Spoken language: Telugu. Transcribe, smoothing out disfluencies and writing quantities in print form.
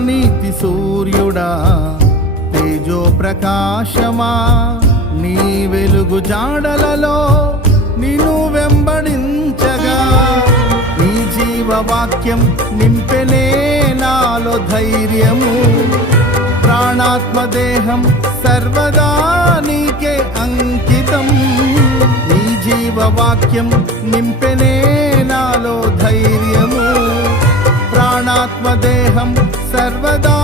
నీతి సూర్యుడా తేజో ప్రకాశమా, నీ వెలుగు జాడలలో నిన్ను వెంబడించగా, నీ జీవవాక్యం నింపెనే నాలో ధైర్యము. ప్రాణాత్మదేహం సర్వదా నీకే అంకితం, నీ జీవవాక్యం నింపెనే నాలో ధైర్యము. ప్రాణాత్మదేహం సర్వదా